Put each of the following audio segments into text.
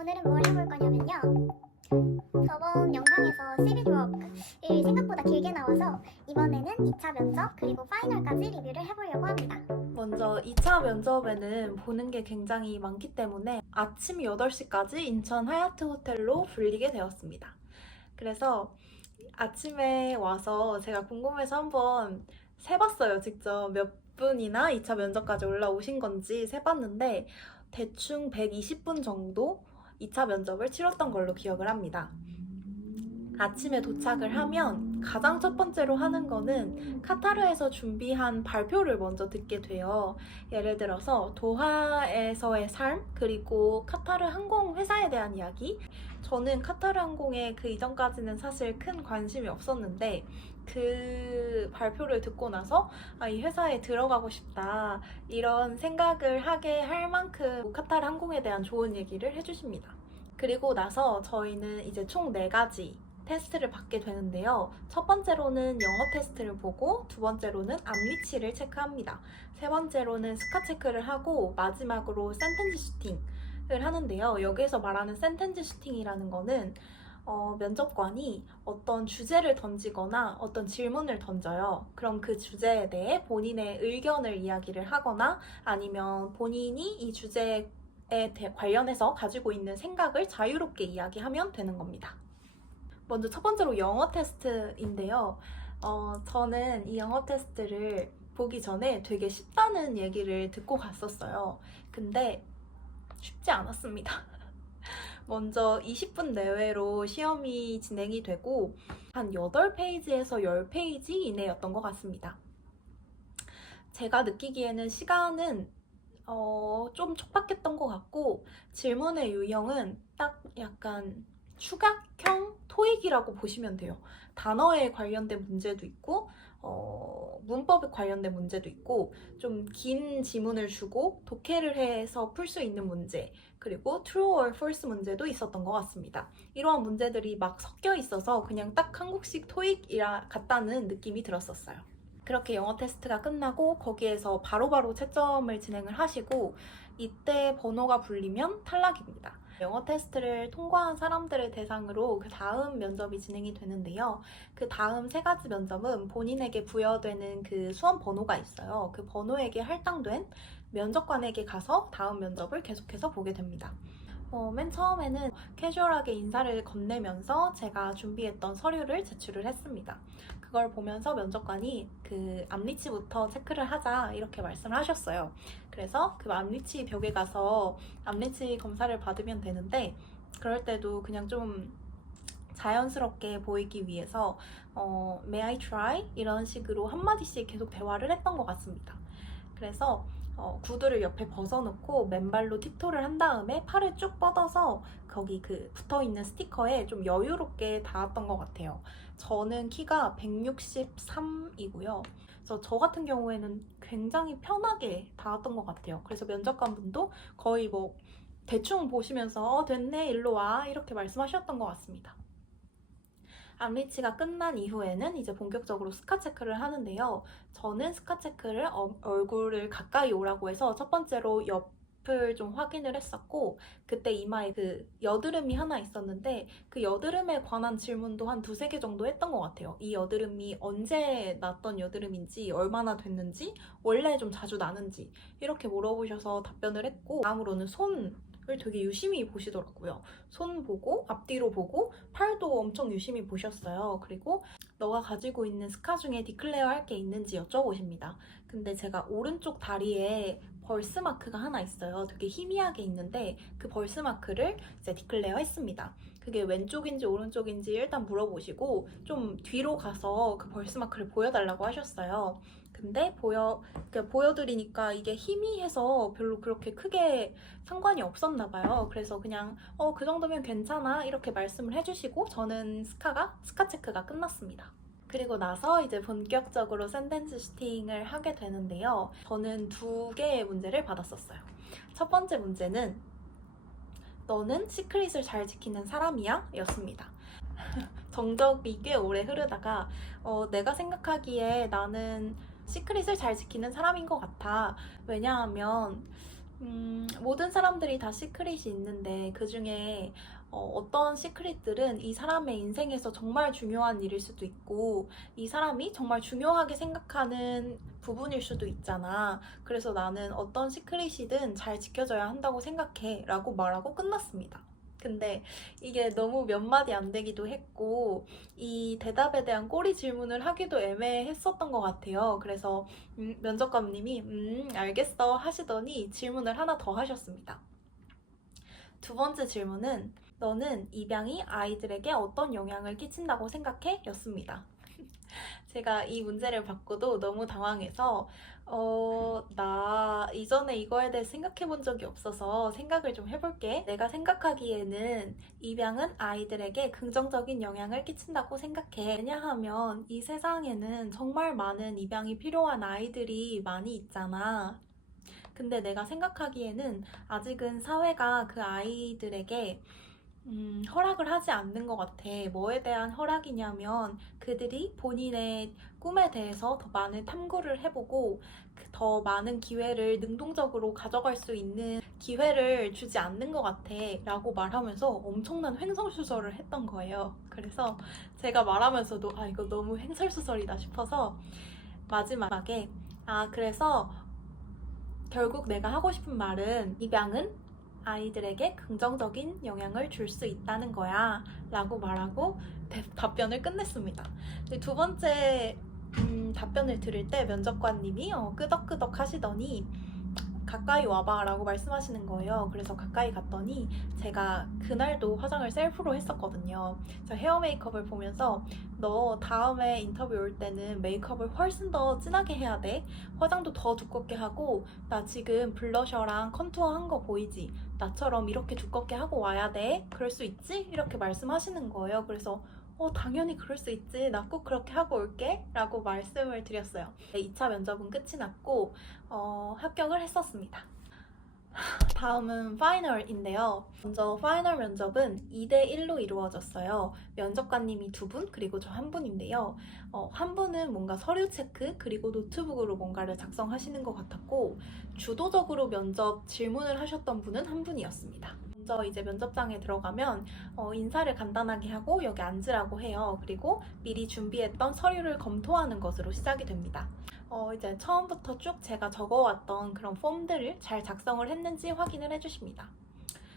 오늘은 뭘 해볼 거냐면요. 저번 영상에서 시ቪ드 워크이 생각보다 길게 나와서 이번에는 2차 면접 그리고 파이널까지 리뷰를 해보려고 합니다. 먼저 2차 면접에는 보는 게 굉장히 많기 때문에 아침 8시까지 인천 하얏트 호텔로 불리게 되었습니다. 그래서 아침에 와서 제가 궁금해서 한번 세봤어요. 직접 몇 분이나 2차 면접까지 올라오신 건지 세봤는데 대충 120분 정도 2차 면접을 치렀던 걸로 기억을 합니다. 아침에 도착을 하면 가장 첫 번째로 하는 거는 카타르에서 준비한 발표를 먼저 듣게 돼요. 예를 들어서 도하에서의 삶, 그리고 카타르 항공회사에 대한 이야기. 저는 카타르 항공에 그 이전까지는 사실 큰 관심이 없었는데 그 발표를 듣고 나서 이 회사에 들어가고 싶다 이런 생각을 하게 할 만큼 카타르 항공에 대한 좋은 얘기를 해주십니다. 그리고 나서 저희는 이제 총 4가지 테스트를 받게 되는데요. 첫 번째로는 영어 테스트를 보고, 두 번째로는 암리치를 체크합니다. 세 번째로는 스카 체크를 하고, 마지막으로 센텐스 슈팅을 하는데요. 여기에서 말하는 센텐스 슈팅이라는 거는 면접관이 어떤 주제를 던지거나 어떤 질문을 던져요. 그럼 그 주제에 대해 본인의 의견을 이야기를 하거나 아니면 본인이 이 주제에 관련해서 가지고 있는 생각을 자유롭게 이야기하면 되는 겁니다. 먼저 첫 번째로 영어 테스트인데요. 저는 이 영어 테스트를 보기 전에 되게 쉽다는 얘기를 듣고 갔었어요. 근데 쉽지 않았습니다. 먼저 20분 내외로 시험이 진행이 되고 한 8페이지에서 10페이지 이내였던 것 같습니다. 제가 느끼기에는 시간은 좀 촉박했던 것 같고 질문의 유형은 딱 약간 추각형 토익이라고 보시면 돼요. 단어에 관련된 문제도 있고 문법에 관련된 문제도 있고 좀 긴 지문을 주고 독해를 해서 풀 수 있는 문제 그리고 true or false 문제도 있었던 것 같습니다. 이러한 문제들이 막 섞여 있어서 그냥 딱 한국식 토익이라 같다는 느낌이 들었었어요. 그렇게 영어 테스트가 끝나고 거기에서 바로바로 채점을 진행을 하시고 이때 번호가 불리면 탈락입니다. 영어 테스트를 통과한 사람들을 대상으로 그 다음 면접이 진행이 되는데요. 그 다음 3가지 면접은 본인에게 부여되는 그 수험 번호가 있어요. 그 번호에게 할당된 면접관에게 가서 다음 면접을 계속해서 보게 됩니다. 맨 처음에는 캐주얼하게 인사를 건네면서 제가 준비했던 서류를 제출을 했습니다. 그걸 보면서 면접관이 그 암리치부터 체크를 하자 이렇게 말씀을 하셨어요. 그래서 그 암리치 벽에 가서 암리치 검사를 받으면 되는데 그럴 때도 그냥 좀 자연스럽게 보이기 위해서 May I try? 이런 식으로 한마디씩 계속 대화를 했던 것 같습니다. 그래서 구두를 옆에 벗어놓고 맨발로 tiptoe를 한 다음에 팔을 쭉 뻗어서 거기 그 붙어있는 스티커에 좀 여유롭게 닿았던 것 같아요. 저는 키가 163이고요. 그래서 저 같은 경우에는 굉장히 편하게 닿았던 것 같아요. 그래서 면접관분도 거의 뭐 대충 보시면서 됐네 일로 와 이렇게 말씀하셨던 것 같습니다. 암리치가 끝난 이후에는 이제 본격적으로 스카 체크를 하는데요. 저는 스카 체크를 얼굴을 가까이 오라고 해서 첫 번째로 옆을 좀 확인을 했었고 그때 이마에 그 여드름이 하나 있었는데 그 여드름에 관한 질문도 한 2-3개 정도 했던 것 같아요. 이 여드름이 언제 났던 여드름인지 얼마나 됐는지 원래 좀 자주 나는지 이렇게 물어보셔서 답변을 했고 다음으로는 손을 되게 유심히 보시더라고요. 손 보고 앞뒤로 보고 팔도 엄청 유심히 보셨어요. 그리고 너가 가지고 있는 스카 중에 디클레어 할 게 있는지 여쭤보십니다. 근데 제가 오른쪽 다리에 벌스 마크가 하나 있어요. 되게 희미하게 있는데 그 벌스 마크를 이제 디클레어 했습니다. 그게 왼쪽인지 오른쪽인지 일단 물어보시고 좀 뒤로 가서 그 벌스 마크를 보여달라고 하셨어요. 근데 보여드리니까 이게 희미해서 별로 그렇게 크게 상관이 없었나 봐요. 그래서 그냥 그 정도면 괜찮아 이렇게 말씀을 해주시고 저는 스카 체크가 끝났습니다. 그리고 나서 이제 본격적으로 센텐스 슈팅을 하게 되는데요. 저는 2개의 문제를 받았었어요. 첫 번째 문제는 너는 시크릿을 잘 지키는 사람이야? 였습니다. 정적이 꽤 오래 흐르다가 내가 생각하기에 나는 시크릿을 잘 지키는 사람인 것 같아. 왜냐하면 모든 사람들이 다 시크릿이 있는데 그 중에 어떤 시크릿들은 이 사람의 인생에서 정말 중요한 일일 수도 있고 이 사람이 정말 중요하게 생각하는 부분일 수도 있잖아. 그래서 나는 어떤 시크릿이든 잘 지켜져야 한다고 생각해 라고 말하고 끝났습니다. 근데 이게 너무 몇 마디 안 되기도 했고 이 대답에 대한 꼬리 질문을 하기도 애매했었던 것 같아요. 그래서 면접관님이 알겠어 하시더니 질문을 하나 더 하셨습니다. 두 번째 질문은 너는 입양이 아이들에게 어떤 영향을 끼친다고 생각해? 였습니다. 제가 이 문제를 받고도 너무 당황해서 나 이전에 이거에 대해 생각해 본 적이 없어서 생각을 좀 해볼게. 내가 생각하기에는 입양은 아이들에게 긍정적인 영향을 끼친다고 생각해. 왜냐하면 이 세상에는 정말 많은 입양이 필요한 아이들이 많이 있잖아. 근데 내가 생각하기에는 아직은 사회가 그 아이들에게 허락을 하지 않는 것 같아. 뭐에 대한 허락이냐면 그들이 본인의 꿈에 대해서 더 많은 탐구를 해보고 더 많은 기회를 능동적으로 가져갈 수 있는 기회를 주지 않는 것 같아 라고 말하면서 엄청난 횡설수설을 했던 거예요. 그래서 제가 말하면서도 이거 너무 횡설수설이다 싶어서 마지막에 그래서 결국 내가 하고 싶은 말은 입양은 아이들에게 긍정적인 영향을 줄 수 있다는 거야 라고 말하고 답변을 끝냈습니다. 두 번째 답변을 들을 때 면접관님이 끄덕끄덕 하시더니 가까이 와봐 라고 말씀하시는 거예요. 그래서 가까이 갔더니 제가 그날도 화장을 셀프로 했었거든요. 저 헤어 메이크업을 보면서 너 다음에 인터뷰 올 때는 메이크업을 훨씬 더 진하게 해야 돼. 화장도 더 두껍게 하고 나 지금 블러셔랑 컨투어 한 거 보이지? 나처럼 이렇게 두껍게 하고 와야 돼. 그럴 수 있지? 이렇게 말씀하시는 거예요. 그래서 당연히 그럴 수 있지. 나 꼭 그렇게 하고 올게. 라고 말씀을 드렸어요. 2차 면접은 끝이 났고 합격을 했었습니다. 다음은 파이널인데요. 먼저 파이널 면접은 2대1로 이루어졌어요. 면접관님이 2분, 그리고 저 1분인데요. 한 분은 뭔가 서류 체크, 그리고 노트북으로 뭔가를 작성하시는 것 같았고, 주도적으로 면접 질문을 하셨던 분은 1분이었습니다. 먼저 이제 면접장에 들어가면 인사를 간단하게 하고 여기 앉으라고 해요. 그리고 미리 준비했던 서류를 검토하는 것으로 시작이 됩니다. 이제 처음부터 쭉 제가 적어왔던 그런 폼들을 잘 작성을 했는지 확인을 해주십니다.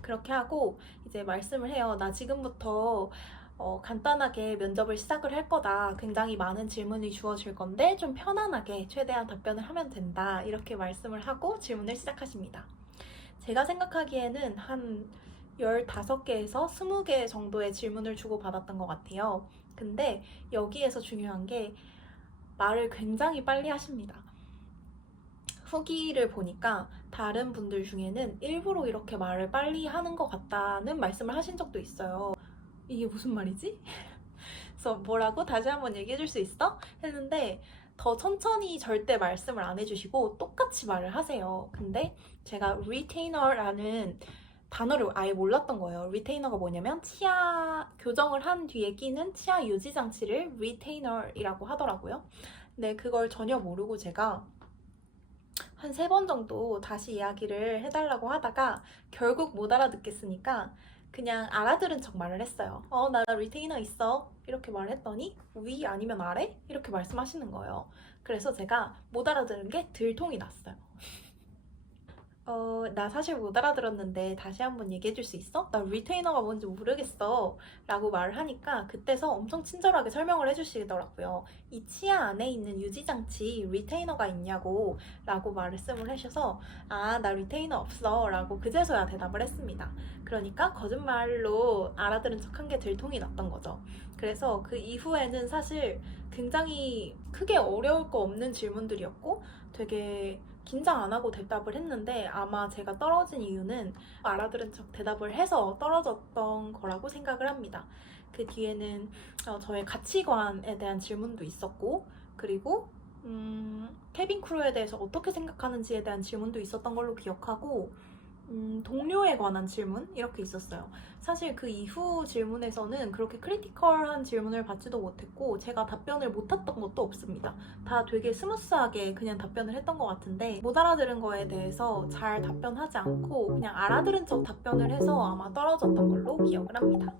그렇게 하고 이제 말씀을 해요. 나 지금부터 간단하게 면접을 시작을 할 거다. 굉장히 많은 질문이 주어질 건데 좀 편안하게 최대한 답변을 하면 된다. 이렇게 말씀을 하고 질문을 시작하십니다. 제가 생각하기에는 한 15개에서 20개 정도의 질문을 주고받았던 것 같아요. 근데 여기에서 중요한 게 말을 굉장히 빨리 하십니다. 후기를 보니까 다른 분들 중에는 일부러 이렇게 말을 빨리 하는 것 같다는 말씀을 하신 적도 있어요. 이게 무슨 말이지? 그래서 뭐라고? 다시 한번 얘기해 줄 수 있어? 했는데 더 천천히 절대 말씀을 안 해주시고 똑같이 말을 하세요. 근데 제가 retainer라는 단어를 아예 몰랐던 거예요. 리테이너가 뭐냐면 치아 교정을 한 뒤에 끼는 치아 유지 장치를 리테이너이라고 하더라고요. 근데 그걸 전혀 모르고 제가 한 3번 정도 다시 이야기를 해달라고 하다가 결국 못 알아듣겠으니까 그냥 알아들은 척 말을 했어요. 나 리테이너 있어. 이렇게 말을 했더니 위 아니면 아래? 이렇게 말씀하시는 거예요. 그래서 제가 못 알아들은 게 들통이 났어요. 나 사실 못 알아들었는데 다시 한번 얘기해 줄 수 있어? 나 리테이너가 뭔지 모르겠어 라고 말을 하니까 그때서 엄청 친절하게 설명을 해주시더라고요. 이 치아 안에 있는 유지장치 리테이너가 있냐고 라고 말씀을 하셔서 나 리테이너 없어 라고 그제서야 대답을 했습니다. 그러니까 거짓말로 알아들은 척한 게 들통이 났던 거죠. 그래서 그 이후에는 사실 굉장히 크게 어려울 거 없는 질문들이었고 되게 긴장 안 하고 대답을 했는데 아마 제가 떨어진 이유는 알아들은 척 대답을 해서 떨어졌던 거라고 생각을 합니다. 그 뒤에는 저의 가치관에 대한 질문도 있었고 그리고 캐빈 크루에 대해서 어떻게 생각하는지에 대한 질문도 있었던 걸로 기억하고 동료에 관한 질문 이렇게 있었어요. 사실 그 이후 질문에서는 그렇게 크리티컬한 질문을 받지도 못했고 제가 답변을 못했던 것도 없습니다. 다 되게 스무스하게 그냥 답변을 했던 것 같은데 못 알아들은 거에 대해서 잘 답변하지 않고 그냥 알아들은 척 답변을 해서 아마 떨어졌던 걸로 기억을 합니다.